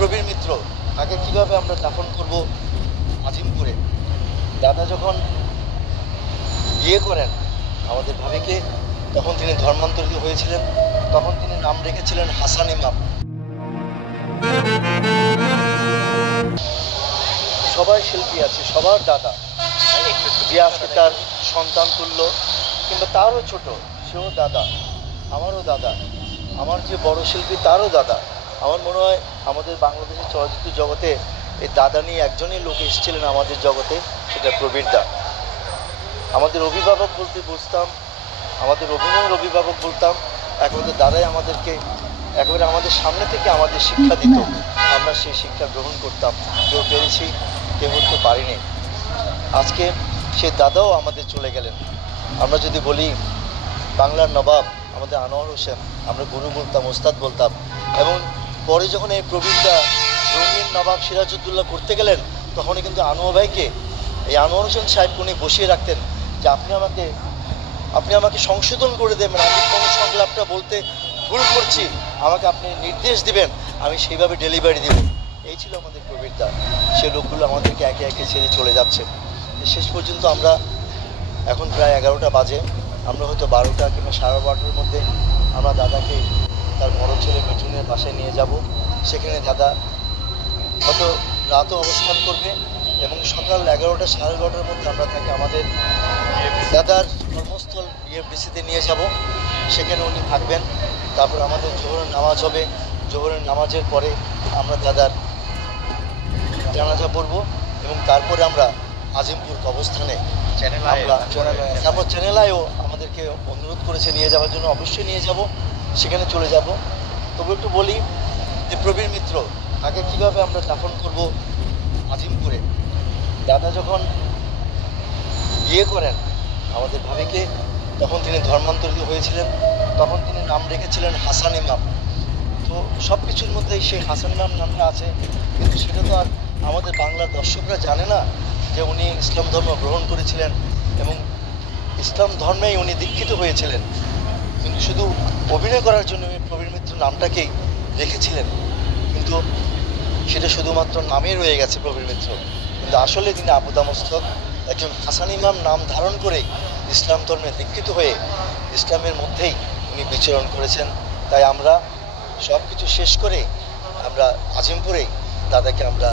প্রবীর মিত্র তাকে কিভাবে আমরা দাফন করব আজিমপুরে। দাদা যখন বিয়ে করেন আমাদের ভাবিকে, তখন তিনি ধর্মান্তরিত হয়েছিলেন, তখন তিনি নাম রেখেছিলেন হাসান ইমাম। সবাই শিল্পী আছে, সবার দাদা, যে আজকে তার সন্তান তুল্য কিংবা তারও ছোট, সেও দাদা, আমারও দাদা, আমার যে বড় শিল্পী তারও দাদা। আমার মনে হয় আমাদের বাংলাদেশের চলচ্চিত্র জগতে এই দাদা নিয়ে একজনই লোক এসেছিলেন আমাদের জগতে, সেটা প্রবীর দা। আমাদের অভিভাবক বলতে বুঝতাম, আমাদের অভিনয়ের অভিভাবক বলতাম, একমাত্র দাদাই আমাদেরকে একেবারে আমাদের সামনে থেকে আমাদের শিক্ষা দিত, আমরা সেই শিক্ষা গ্রহণ করতাম। কেউ পেরেছি, কেউ হতে পারিনি। আজকে সে দাদাও আমাদের চলে গেলেন। আমরা যদি বলি বাংলার নবাব আমাদের আনোয়ার হোসেন, আমরা গুরু বলতাম, ওস্তাদ বলতাম। এবং পরে যখন এই প্রবীরদা রঙিন নবাব সিরাজউদ্দৌলা করতে গেলেন, তখনই কিন্তু আনোয়ার ভাইকে, এই আনোয়ার হোসেন সাহেব উনি বসিয়ে রাখতেন যে আপনি আমাকে সংশোধন করে দেবেন, আমি কোন সংলাপটা বলতে ভুল করছি আমাকে আপনি নির্দেশ দিবেন, আমি সেইভাবে ডেলিভারি দেব। এই ছিল আমাদের প্রবীরদা। সে লোকগুলো আমাদেরকে একে একে ছেড়ে চলে যাচ্ছে। শেষ পর্যন্ত আমরা এখন প্রায় 11টা বাজে, আমরা হয়তো 12টা কিংবা 12:30টার মধ্যে আমরা দাদাকে তার বড় ছেলে মিঠুনের বাসায় নিয়ে যাব। সেখানে দাদা হয়তো রাতও অবস্থান করবে এবং সকাল 11টা 11:30টার মধ্যে আমরা তাকে আমাদের দাদার কর্মস্থল বিএফডিসিতে নিয়ে যাব। সেখানে উনি থাকবেন। তারপর আমাদের জোহরের নামাজ হবে। জোহরের নামাজের পরে আমরা দাদার জানাজা পড়ব এবং তারপরে আমরা আজিমপুর কবরস্থানে তারপর চ্যানেলায়ও আমাদেরকে অনুরোধ করেছে নিয়ে যাওয়ার জন্য, অবশ্যই নিয়ে যাব, সেখানে চলে যাব। তবু একটু বলি যে প্রবীর মিত্র তাকে কিভাবে আমরা দাফন করব আজিমপুরে। দাদা যখন বিয়ে করেন আমাদের ভাবিকে, তখন তিনি ধর্মান্তরিত হয়েছিলেন, তখন তিনি নাম রেখেছিলেন হাসান ইমাম। তো সব কিছুর মধ্যেই সেই হাসান ইমাম নামটা আছে, কিন্তু সেটা তো আর আমাদের বাংলার দর্শকরা জানে না যে উনি ইসলাম ধর্ম গ্রহণ করেছিলেন এবং ইসলাম ধর্মেই উনি দীক্ষিত হয়েছিলেন। কিন্তু শুধু অভিনয় করার জন্য উনি প্রবীর মিত্র নামটাকেই রেখেছিলেন, কিন্তু সেটা শুধুমাত্র নামে রয়ে গেছে প্রবীর মিত্র। কিন্তু আসলে তিনি আপাদমস্তক একজন হাসান ইমাম নাম ধারণ করে ইসলাম ধর্মে দীক্ষিত হয়ে ইসলামের মধ্যেই উনি বিচরণ করেছেন। তাই আমরা সব কিছু শেষ করে আমরা আজিমপুরেই দাদাকে আমরা